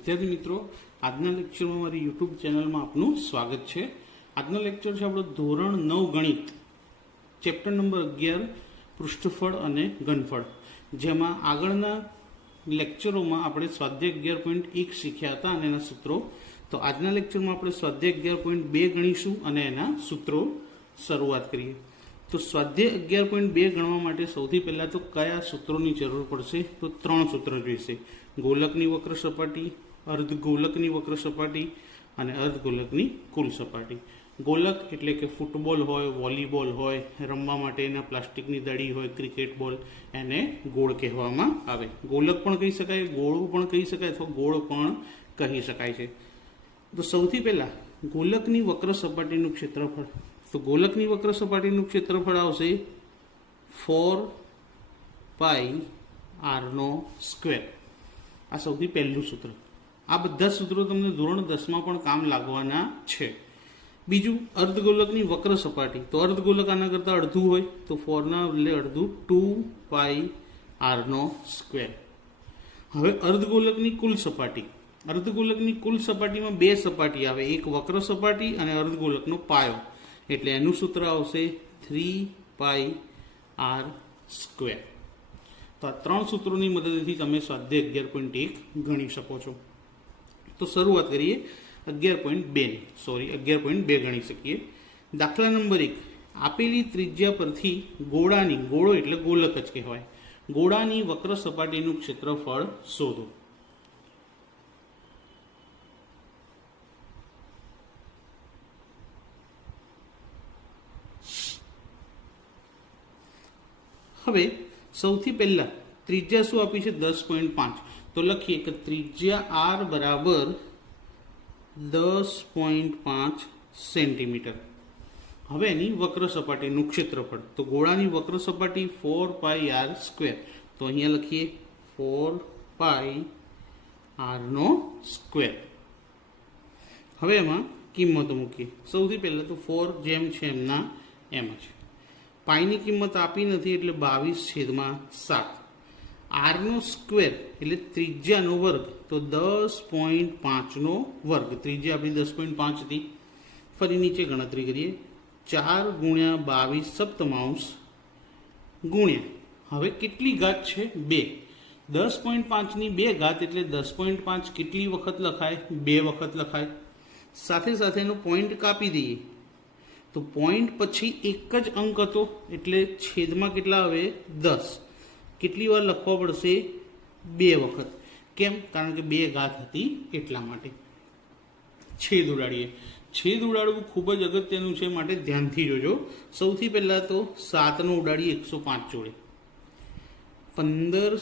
વિદ્યાર્થી મિત્રો, આજના લેક્ચરમાં મારી યુટ્યુબ ચેનલમાં આપનું સ્વાગત છે। આજનો લેક્ચર છે આપણો ધોરણ 9 ગણિત, ચેપ્ટર નંબર 11 પૃષ્ઠફળ અને ઘનફળ, જેમાં આગળના લેક્ચરોમાં આપણે સ્વાધ્યાય 11.1 શીખ્યા હતા અને એના સૂત્રો। તો આજના લેક્ચરમાં આપણે સ્વાધ્યાય 11.2 ગણીશું અને એના સૂત્રો શરૂઆત કરીએ। તો સ્વાધ્યાય 11.2 ગણવા માટે સૌથી પહેલાં તો કયા સૂત્રોની જરૂર પડશે? તો 3 સૂત્રો જોઈશે: ગોલકની વક્ર સપાટી, અર્ધગોલકની વક્ર સપાટી અને અર્ધગોલકની કુલ સપાટી। ગોલક એટલે કે ફૂટબોલ હોય, વોલીબોલ હોય, રમવા માટેના પ્લાસ્ટિકની દડી હોય, ક્રિકેટ બોલ, એને ગોળ કહેવામાં આવે। ગોલક પણ કહી શકાય, ગોળું પણ કહી શકાય અથવા ગોળ પણ કહી શકાય છે। તો સૌથી પહેલાં ગોલકની વક્ર સપાટીનું ક્ષેત્રફળ। તો ગોલકની વક્ર સપાટીનું ક્ષેત્રફળ આવશે 4πr²। આ સૌથી પહેલું સૂત્ર। આ બધા સૂત્રો તમને ધોરણ 10માં પણ કામ લાગવાના છે। બીજું, અર્ધગોલકની વક્ર સપાટી। તો અર્ધગોલક આના કરતાં અડધું હોય તો 4ના બદલે અડધું 2πr²। હવે અર્ધગોલકની કુલ સપાટી। અર્ધગોલકની કુલ સપાટીમાં બે સપાટી આવે, એક વક્ર સપાટી અને અર્ધગોલકનો પાયો, એટલે એનું સૂત્ર આવશે 3πr²। તો આ 3 સૂત્રોની મદદથી તમે સ્વાધ્યાય 11.1 ગણી શકો છો। તો શરૂઆત કરીએ 11.2 ગણી શકીએ। દાખલા નંબર 1, આપેલી ત્રિજ્યા પરથી ગોળાની, ગોળો એટલે ગોલક જ કહેવાય, ગોળાની વક્ર સપાટીનું ક્ષેત્રફળ શોધો। હવે સૌથી પહેલા ત્રિજ્યા શું આપી છે? 10.5। તો લખીએ કે ત્રિજ્યા r બરાબર 10.5 સેન્ટીમીટર। હવે એની વક્ર સપાટીનું ક્ષેત્રફળ। તો ગોળાની વક્ર સપાટી 4πr², તો અહીંયા લખીએ 4πr²। હવે એમાં કિંમતો મૂકીએ। સૌથી પહેલાં તો 4 જેમ છે એમના એમ જ, પાઈની કિંમત આપી નથી એટલે 22/7। r² એટલે ત્રિજ્યાનો વર્ગ, તો 10.5નો વર્ગ। ત્રિજ્યા આપણી 10.5 હતી। ફરી નીચે ગણતરી કરીએ, 4 × 22 ગુણ્યા, હવે કેટલી ઘાત છે? 2। 10.5ની 2 ઘાત એટલે 10.5 કેટલી વખત લખાય? 2 વખત લખાય। સાથે સાથે એનો પોઈન્ટ કાપી દઈએ, તો પોઈન્ટ પછી એક જ અંક હતો એટલે છેદમાં કેટલા આવે? 10। કેટલી વાર લખવા પડશે? 2 વખત। કેમ? કારણ કે 2 ઘાત હતી એટલા માટે। છેદ ઉડાડીએ। છેદ ઉડાડવું ખૂબ જ અગત્યનું છે, માટે ધ્યાનથી જોજો। સૌથી પહેલાં તો 7નો ઉડાડીએ 105 જોડે, 15 ×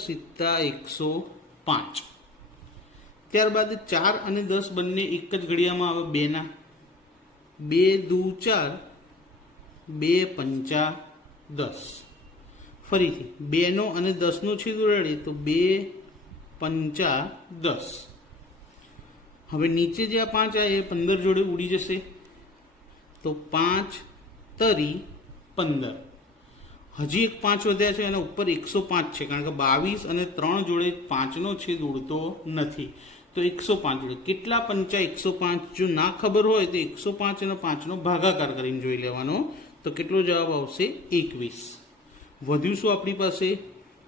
105। ત્યારબાદ 4 અને 10 બંને એક જ ઘડિયામાં આવે, 2ના, 2 × 2 = 4, 2 × 5 = 10। ફરીથી 2નો અને 10નો છેદ ઉડાડીએ તો 2 × 5 = 10। હવે નીચે જે આ 5 આવે એ 15 જોડે ઉડી જશે, તો 5 તરી 15। હજી એક 5 વધ્યા છે, એના ઉપર 105 છે, કારણ કે 22 અને 3 જોડે 5નો છેદ ઉડતો નથી, તો 105 જોડે કેટલા 5 105? જો ના ખબર હોય તો 105 અને 5નો ભાગાકાર કરીને જોઈ લેવાનો, તો કેટલો જવાબ આવશે? 21। વધ્યું શું આપણી પાસે?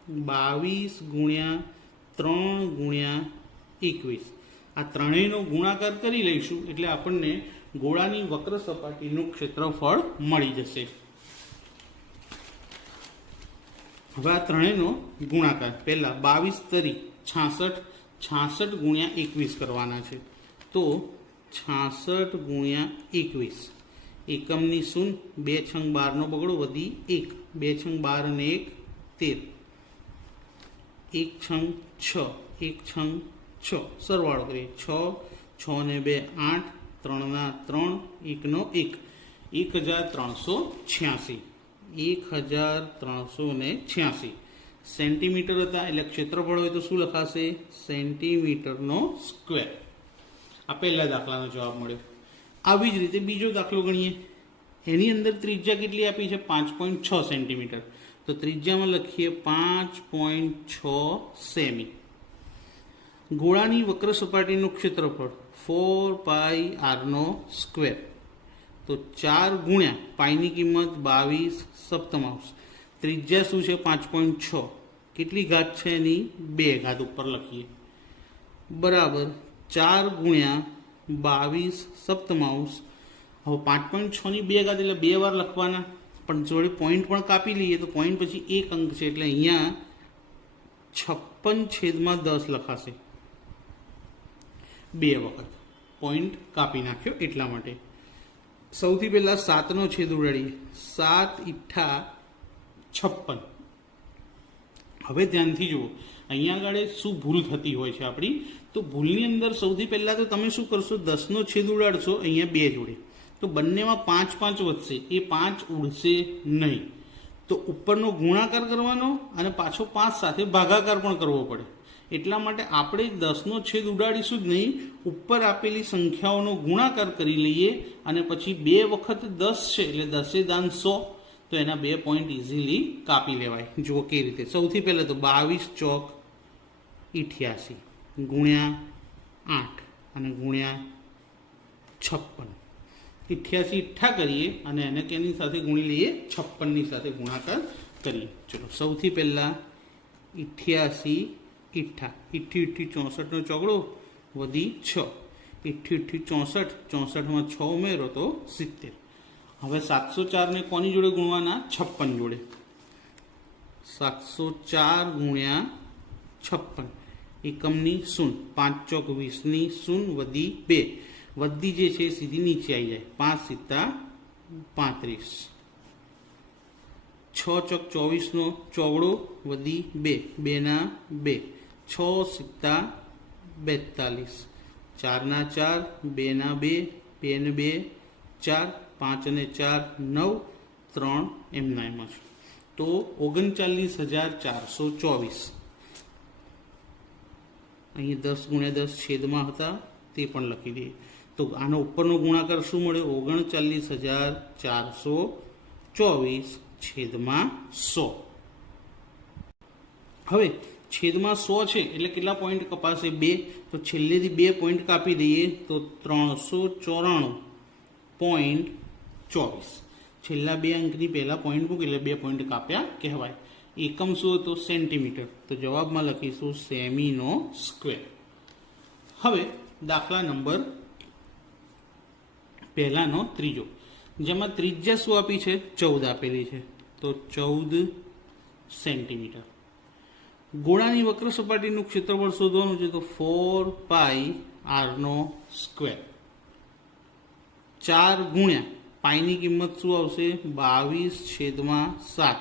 22 × 3 × 21। આ ત્રણેયનો ગુણાકાર કરી લઈશું એટલે આપણને ગોળાની વક્ર સપાટીનું ક્ષેત્રફળ મળી જશે। હવે આ ત્રણેયનો ગુણાકાર પહેલા 22 તરી 66, 66 × 21 કરવાના છે। તો 66 × 21, એકમની શૂન્ય, 2 × 12નો બગડો, વધી 1, 2 × 12 અને 1 13, 1 × 6, 1 × 6, સરવાળો કરીએ, 6, 6 ને 2 8, 3ના 3, 1નો 1, 1386। 1386 સેન્ટીમીટર હતા, એટલે ક્ષેત્રફળ હોય તો શું લખાશે? સેન્ટીમીટર²। આ પહેલા દાખલાનો જવાબ મળ્યો। આવી જ રીતે બીજો દાખલો ગણીએ। એની અંદર ત્રિજ્યા કેટલી આપી છે? 5.6 સેન્ટીમીટર। તો ત્રિજ્યામાં લખીએ 5.6 સેમી। ગોળાની વક્ર સપાટીનું ક્ષેત્રફળ 4πr², તો 4 ગુણ્યા પાઈની કિંમત 22 સપ્તમાંશ, ત્રિજ્યા શું છે 5.6, કેટલી ઘાત છે એની 2 ઘાત ઉપર લખીએ, બરાબર 4 ગુણ્યા 22 સપ્તમાંશ. હવે 5.6 ની 2 ઘાત એટલે 2 વાર લખવાના, પણ જોડે પોઈન્ટ પણ કાપી લઈએ તો પોઈન્ટ પછી 1 અંક છે એટલે અહીંયા 56/10 લખાશે, 2 વખત પોઈન્ટ કાપી નાખ્યો એટલા માટે. સૌથી પહેલા 7નો છેદ ઉડાડીએ, 7 ઈઠ્ઠા 56. હવે ધ્યાનથી જુઓ, અહીંયા આગળ શું ભૂલ થતી હોય છે આપણી, તો ભૂલની અંદર સૌથી પહેલાં તો તમે શું કરશો, 10નો છેદ ઉડાડશો અહીંયા 2 જોડે, તો બંનેમાં 5 5 વધશે, એ 5 ઉડશે નહીં, તો ઉપરનો ગુણાકાર કરવાનો અને પાછો 5 સાથે ભાગાકાર પણ કરવો પડે. એટલા માટે આપણે 10નો છેદ ઉડાડીશું જ નહીં, ઉપર આપેલી સંખ્યાઓનો ગુણાકાર કરી લઈએ અને પછી 2 વખત 10 છે એટલે 10 દાન 100, તો એના 2 પોઈન્ટ ઇઝીલી કાપી લેવાય. જુઓ કેવી રીતે. સૌથી પહેલાં તો 22 ચોક 88 ગુણ્યા 8 અને ગુણ્યા 56, 88 ઈઠ્ઠા કરીએ અને એને કેની સાથે ગુણી લઈએ, 56ની સાથે ગુણાકાર કરીએ. ચલો સૌથી પહેલાં 88 ઈઠ્ઠા, 88 64નો ચોગડો વધી 6, 88 64, 64માં 6 ઉમેરો તો 70. હવે 704ને કોની જોડે ગુણવાના, 56 જોડે, 704 ગુણ્યા 56, એકમની 0, 5 ચોક 20ની 0 વધી 2, વધી જે છે સીધી નીચે આવી જાય, 5 સિત્તા 35, 6 ચોક 24નો ચોગડો વધી 2, 2 ના 2, 6 સિત્તા 42, 4 ના 4, 2 ના 2, 2 ને 2 4, 5 અને 4 9, 3 એમના એમ છે, તો 39,424. અહીં 10 ગુણ્યા 10 છેદમાં હતા તે પણ લખી દઈએ, તો આનો ઉપરનો ગુણાકાર શું મળ્યો, 39,424 છેદમાં 100. હવે છેદમાં 100 છે એટલે કેટલા પોઈન્ટ કપાશે, 2, તો છેલ્લેથી 2 પોઈન્ટ કાપી દઈએ તો 394.24, છેલ્લા 2 અંકની પહેલા પોઈન્ટ મૂકી એટલે 2 પોઈન્ટ કાપ્યા કહેવાય. એકમ શું હતો, સેન્ટીમીટર, તો જવાબમાં લખીશું સેમીનો સ્ક્વેર. હવે દાખલા નંબર પહેલાનો ત્રીજો, જેમાં ત્રિજ્યા શું આપી છે, 14 આપેલી છે, તો 14 સેન્ટીમીટર. ગોળાની વક્ર સપાટીનું ક્ષેત્રફળ શોધવાનું છે, તો 4πr², 4 ગુણ્યા પાઈની કિંમત શું આવશે, 22/7.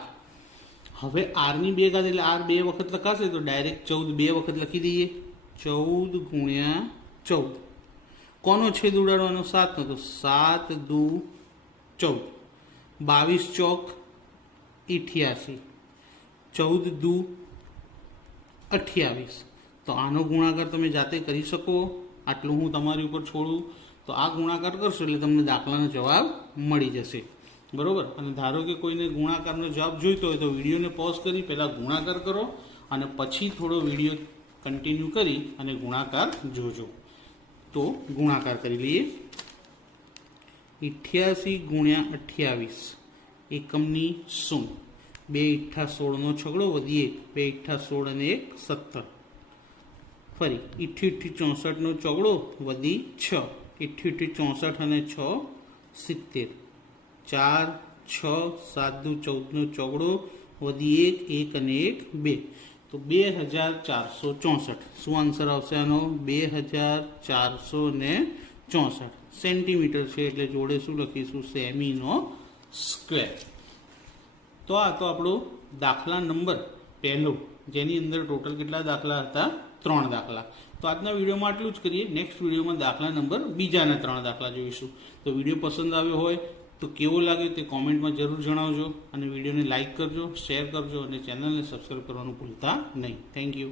હવે આરની 2 ઘાત એટલે આર 2 વખત લખાશે તો ડાયરેક્ટ 14 2 વખત લખી દઈએ, 14 ગુણ્યા 14. કોનો છેદ ઉડાડવાનો, 7નો, તો 7 દુ 14, 22 ચોક 88, 14 દુ 28. તો આનો ગુણાકાર તમે જાતે કરી શકો, આટલું હું તમારી ઉપર છોડું, તો આ ગુણાકાર કરશો એટલે તમને દાખલાનો જવાબ મળી જશે, બરાબર. અને ધારો કે કોઈને ગુણાકારનો જવાબ જોઈતો હોય તો વિડીયોને પોઝ કરી પહેલાં ગુણાકાર કરો અને પછી થોડો વિડીયો કન્ટિન્યુ કરી અને ગુણાકાર જોજો. તો ગુણાકાર કરી લઈએ, 88 ગુણ્યા 28 એકમની 0, 2 ઈઠ્ઠા 16નો છગડો વધી 1, 2 ઈઠ્ઠા 16 અને 1 17, ફરી 88 64નો ચોગડો વધી 6, 88 64 અને 6 70, 4 6 7 દુ 14નો ચોગડો વધી 1 1 અને 1 2, તો 2464. શું આન્સર આવશે આનો, 2464 સેન્ટીમીટર છે એટલે જોડે શું લખીશું, સેમીનો સ્ક્વેર. તો આ તો આપણો દાખલા નંબર પહેલો, જેની અંદર ટોટલ કેટલા દાખલા હતા, 3 દાખલા. તો આજના વિડીયોમાં આટલું જ કરીએ. નેક્સ્ટ વિડીયોમાં દાખલા નંબર બીજાના 3 દાખલા જોઈશું. તો વિડીયો પસંદ આવ્યો હોય તો કેવો લાગ્યો તે કોમેન્ટમાં જરૂર જણાવજો અને વિડીયોને લાઇક કરજો, શેર કરજો અને ચેનલને સબસ્ક્રાઈબ કરવાનું ભૂલતા નહીં. Thank you.